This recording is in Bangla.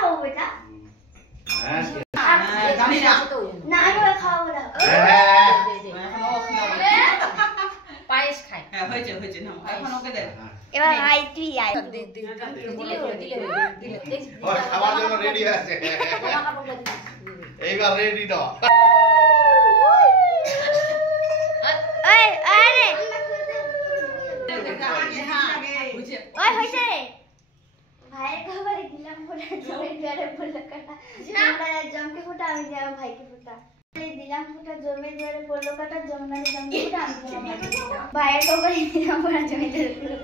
খাবো বেটা? হ্যাঁ জানি না না আমি খাবো না। এখন ও খাবে পায়েস খায়। হ্যাঁ হয়েছে হয়েছে না এখন ওকে দে এবার আই তুই আই। ওর খাওয়ার জন্য রেডি আছে এইবার রেডি তো ওই আরে বুঝে ওই হইছে ভাইয়ের খাবারে দিলাম ফোঁটা জমের জোরে পড়লো কাটা আমরা জমকে ফোঁটা আমি যাব ভাইকে ফোঁটা দিলাম ফোঁটা জমের জোরে পড়লো কাটা জমনারে জমকে ফোঁটা আমি যাব ভাইয়ের খাবারে দিলাম ফোঁটা জমের জোরে পড়লো